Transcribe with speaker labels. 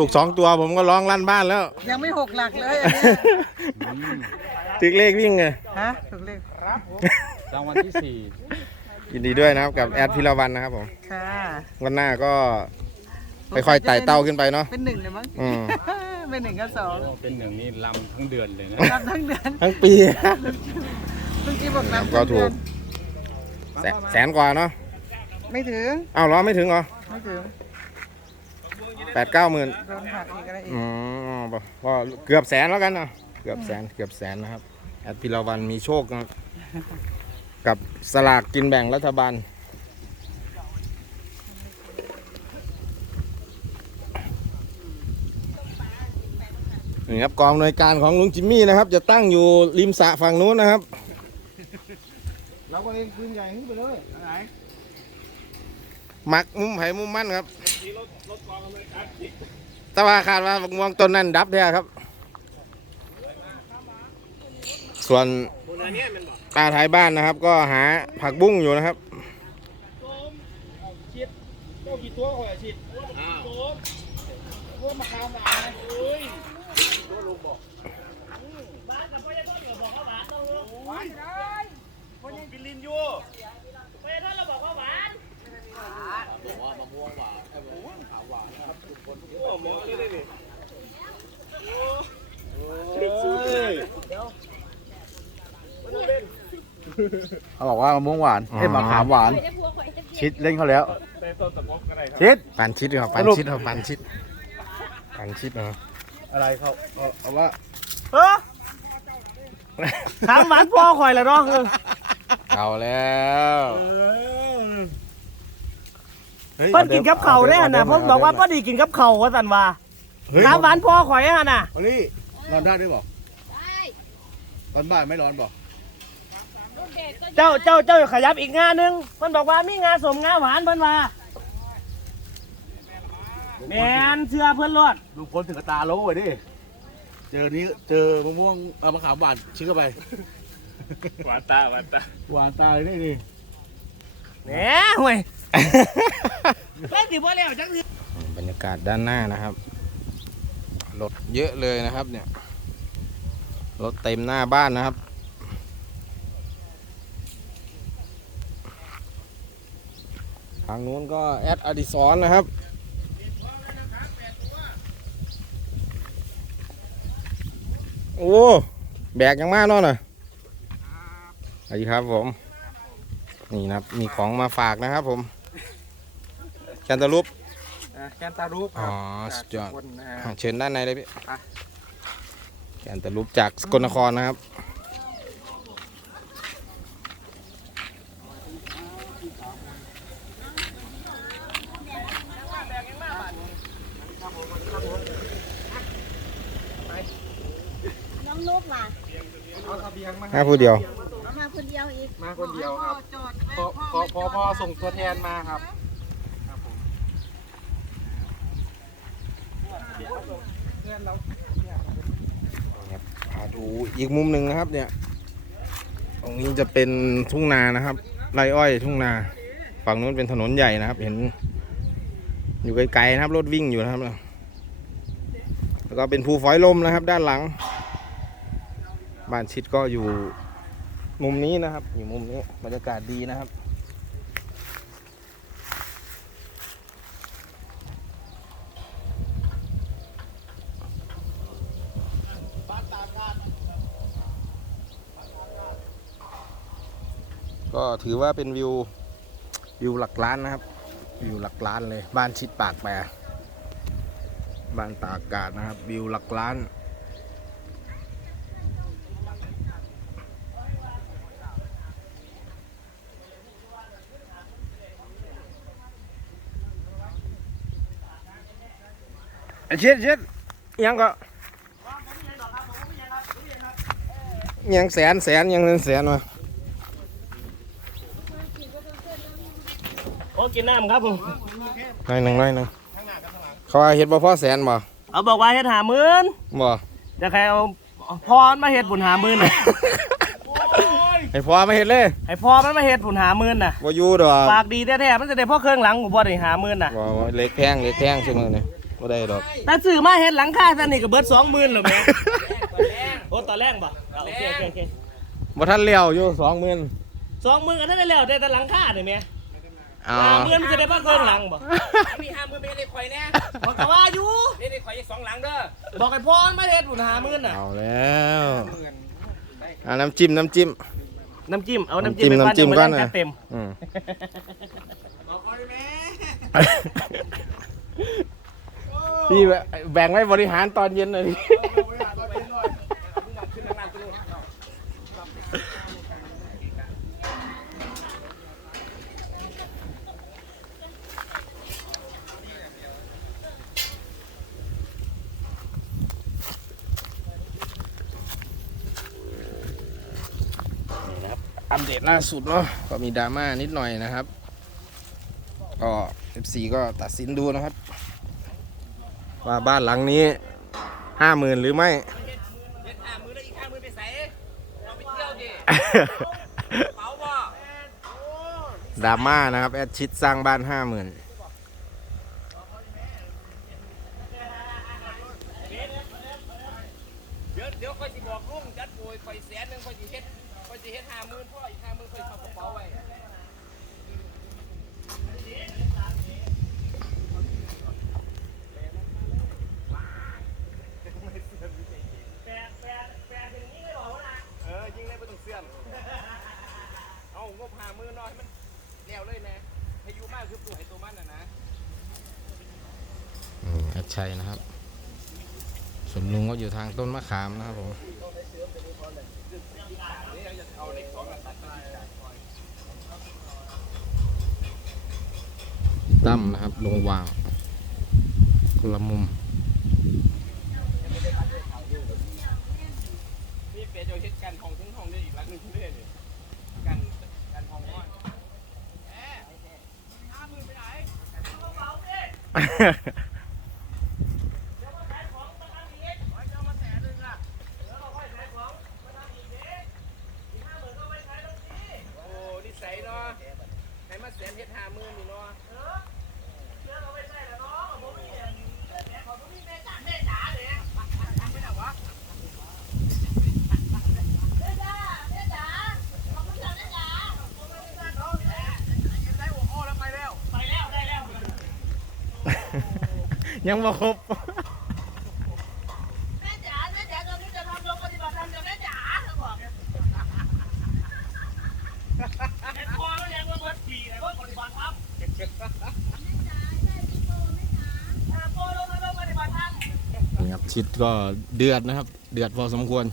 Speaker 1: ถูกสองตัวผมก็ร้องลั่นบ้านแล้ว
Speaker 2: ยังไม่หกหลักเลยอันเนี้ย
Speaker 1: ถึงเลขวิ่งไง
Speaker 2: ฮะถูกเลข
Speaker 3: รางวัลที่สี่
Speaker 1: ยินดีด้วยนะครับกับแอดพิรวันนะครับผม
Speaker 2: ค่ะ
Speaker 1: วันหน้าก็ค่อยๆไต่เต้าขึ้นไปเนาะ
Speaker 2: เป็นหนึ่งเลยมั้ง
Speaker 1: อืม
Speaker 2: เป็นหนึ่งก็สอง
Speaker 3: โอ้เป็นหนึ่งนี่ลำทั้งเดือนเลยนะ
Speaker 2: รับทั้งเดือน
Speaker 1: ทั้งปี
Speaker 2: เมื่อกี้บอกรับ
Speaker 1: ก็
Speaker 2: ทั้ง
Speaker 1: ถู
Speaker 2: เดือก น
Speaker 1: แสนแสนกว่าเนาะ
Speaker 2: ไม่ถึง
Speaker 1: อ้าวเหรอไม่ถึงเหรอ
Speaker 2: ไม่ถึง
Speaker 1: แปดเก้าหมื่น
Speaker 2: โดนหักอีกอะไรอีก
Speaker 1: อืมก็เกือบแสนแล้วกันเนาะเกือบแสนเกือบแสนนะครับแอดพิรวันมีโชคนะครับกับสลากกินแบ่งรัฐบาล นี่ครับกองหน่วยการของลุงจิมมี่นะครับ จะตั้งอยู่ริมสระฝั่งนู้นนะครับเราก็เล่นปืนใหญ่ขึ้นไปเลยหมักมุมไผ่มุมมั่นครับ แตว่าคาดว่าบักม่วงต้นนั้นดับแท้ครับ ส่วนตาท้ายบ้านนะครับ ก็หาผักบุ้งอยู่นะครับ
Speaker 4: เขาบอกว่ามะม่วงหวาน
Speaker 1: อ๋อ
Speaker 4: เอ้ยมะขามหวาน ชิดเล่นเขาแล้วชิด
Speaker 1: ปันชิดครับปัน
Speaker 4: สรุป
Speaker 1: ชิดครับปันชิดปันชิดนะครับ
Speaker 4: อะไรเขาเอาเอาว่า
Speaker 5: เออถามหวานพ่อข่อยแล้วเนาะคือ
Speaker 1: เอาแล้ว
Speaker 5: เพิ่นกินกับเขาวได้หั่นน่ะเพิ่นบอกว่าเพิ่นดีกินกับเขาวว่าซั่นว่า
Speaker 4: เฮ้ย
Speaker 5: ถามหวานพ่อข่อยหั่นน่ะ
Speaker 4: เอานี่นอนได้ด้วยบอกตอนบ่ายไม่ร้อนบอก
Speaker 5: เจ้าเจ้าเจ้าขยับอีกงานหนึงเพิ่นบอกว่ามีงานสมงานหวานเพิ่นว่าแม่นเชื่อเพิ่นรอด
Speaker 4: ลุงพลถึงกับตาโล้ไปดิเจอนี้เจอมะม่วงเออมะขามหวานชิ้นเข้าไป
Speaker 3: หวานตาหวานตา
Speaker 4: หวานตาเลยนี่นี่
Speaker 5: แหมห่วยเล่นสิบ่แล้วจังสิ
Speaker 1: บรรยากาศด้านหน้านะครับรถเยอะเลยนะครับเนี่ยรถเต็มหน้าบ้านนะครับ ทางนู้นก็แอดอดิสรนะครับโอ้แบกยังมากเนาะน่ะสวัสดีครับผม นี่นะครับ มีของมาฝากนะครับผมแคนตาลูป
Speaker 2: แกนตารูป
Speaker 1: อ๋อสุดยอด
Speaker 2: คนนะ
Speaker 1: อะเชิญด้านในเลยพี่
Speaker 2: ไป
Speaker 1: แกนตะลุปจากสกลนครนะครับ
Speaker 6: น้องนุ๊กล่ะ
Speaker 2: เอาทะเบียนมา
Speaker 1: ห้าผู้เดียว
Speaker 6: เอามาคนเดียวอีก
Speaker 2: มาคนเดียวครับพอพอพอพอส่งตัวแทนมาครับ
Speaker 1: มาดูอีกมุมหนึ่งนะครับ เนี่ย ตรงนี้จะเป็นทุ่งนานะครับไรอ้อยทุ่งนา ฝั่งนู้นเป็นถนนใหญ่นะครับ เห็น อยู่ไกลๆนะครับรถวิ่งอยู่นะครับ แล้วก็เป็นภูฝอยลมนะครับ ด้านหลัง บ้านชิดก็อยู่มุมนี้นะครับ อยู่มุมนี้บรรยากาศดีนะครับ ก็ถือว่าเป็นวิววิวหลักล้านนะครับ วิวหลักล้านเลย บ้านชิดปากแปรบ้านตากอากาศนะครับ วิวหลักล้าน
Speaker 4: เชิดเชิด
Speaker 1: ยังก็ยังแสนแสนยังเงินแสนมา
Speaker 5: โอ้กินน้ำครับผม
Speaker 1: น้อยหนึ่งน้อยหนึ่งเขาว่าเฮ็ดบ่พอแสนบ่
Speaker 5: เอาบอกว่าเฮ็ดหาหมื่น
Speaker 1: บ่
Speaker 5: จะใครเอาพรมาเฮ็ดบุญหาหมื่นน่ะ
Speaker 1: ให้พอมาเฮ็ดเลย
Speaker 5: ให้พอมันมาเฮ็ดบุญหาหมื่นน่ะ
Speaker 1: บ่อยู่ดอก
Speaker 5: ปากดีแท้ๆมันจะได้พ่อเครื่องหลังกูบ่ได้หาหมื่นน่ะ
Speaker 1: บ่บ่เล็กแพงเล็กแพงซุมื้อนี้บ่ ได้ดอก
Speaker 5: ถ้าซื้อมาเฮ็ดหลังคาซะนี่ก็เบิด20,000แล้วแม่โอ้ตอนแรกบ่อะโอเคโอเคโอเค
Speaker 1: บ่ทันเลี้ยวอยู่สองหมื่น
Speaker 5: 20,000ก็ได้แล้วได้แต่หลังคานี่แม่
Speaker 1: อ๋อ
Speaker 5: 50,000มันจะได้บ่เกินหลังบ่
Speaker 2: มีห้ามมือเป็นไอ้ข่อยแน่
Speaker 5: บอกก็ว่าอยู่
Speaker 2: นี่ไอ้ข่อยสองหลังเด้อ
Speaker 5: บอกให้พ่อมันมาเฮ็ดบุญ50,000น่ะ
Speaker 1: เอาแล้วอ่าน้ำจิ้มน้ำจิ้ม
Speaker 5: น้ำจิ้มเอาน้ำจิ้มไปก่อน
Speaker 1: น้ำจิ้ม
Speaker 5: เดี๋ยว
Speaker 1: ก่
Speaker 5: มา
Speaker 1: อน
Speaker 5: เล่น
Speaker 1: นะ
Speaker 5: จัดเต็ม
Speaker 1: อืม พี่แบ่งไว้บริหารตอนเย็นหน่อยดิอัปเดตล่าสุดเนาะก็มีดราม่านิดหน่อยนะครับ ก็ FC ก็ตัดสินดูนะครับ ว่าบ้านหลังนี้ห้าหมื่นหรือไม่
Speaker 2: เฮ็ดห้ามือแล้วอีกห้ามือไปใส่เราไปเที่ยวดิเป๋าบ่
Speaker 1: ดราม่านะครับ แอดชิดสร้างบ้านห้าหมื่น
Speaker 2: เดี๋ยวเดี๋ยวค่อยสิบอกลุงจัดโอยค่อยแสนหนึ่งค่อยสิเฮ็ดค่อยสิเฮ็ดห้าหมื่นพ่ออีกห้าหมื่นค่อยเข้ากระเป๋าไว้ เออ พื่อมเอางบหามือน้อยมันแล้วเลยนะให้อยูมากคือตัวให้ตัวมันน่ะนะ
Speaker 1: อืมแอดชัยนะครับส่วนลุงก็อยู่ทางต้นมะขามนะครับผมตั้มนะครับ ลงวางคนละมุม
Speaker 2: นี่เปียจะเฮ็ดกันห้องถึงห้องได้อีกหลังหนึงเรื่อยๆนี่กันกันห้องน้อยโอ้นิสัย เนาะให้มาแสนเฮ็ดห้าหมื่นนี่เนาะ
Speaker 1: ยังบ่ครบ
Speaker 6: แม่จ๋าแม่จ๋าตอนนี้จะทำลงปฏิบัติธรรมจะแม่จ๋าเธอบอก
Speaker 5: ไอ้พ่อมันยังว่าเบิดขี่ไอ้ว่าปฏิบัติธรรมพ่อเราไม่ต้องปฏิบัติธรรม
Speaker 1: นี่ครับชิดก็เดือดนะครับ เดือดพอสมควร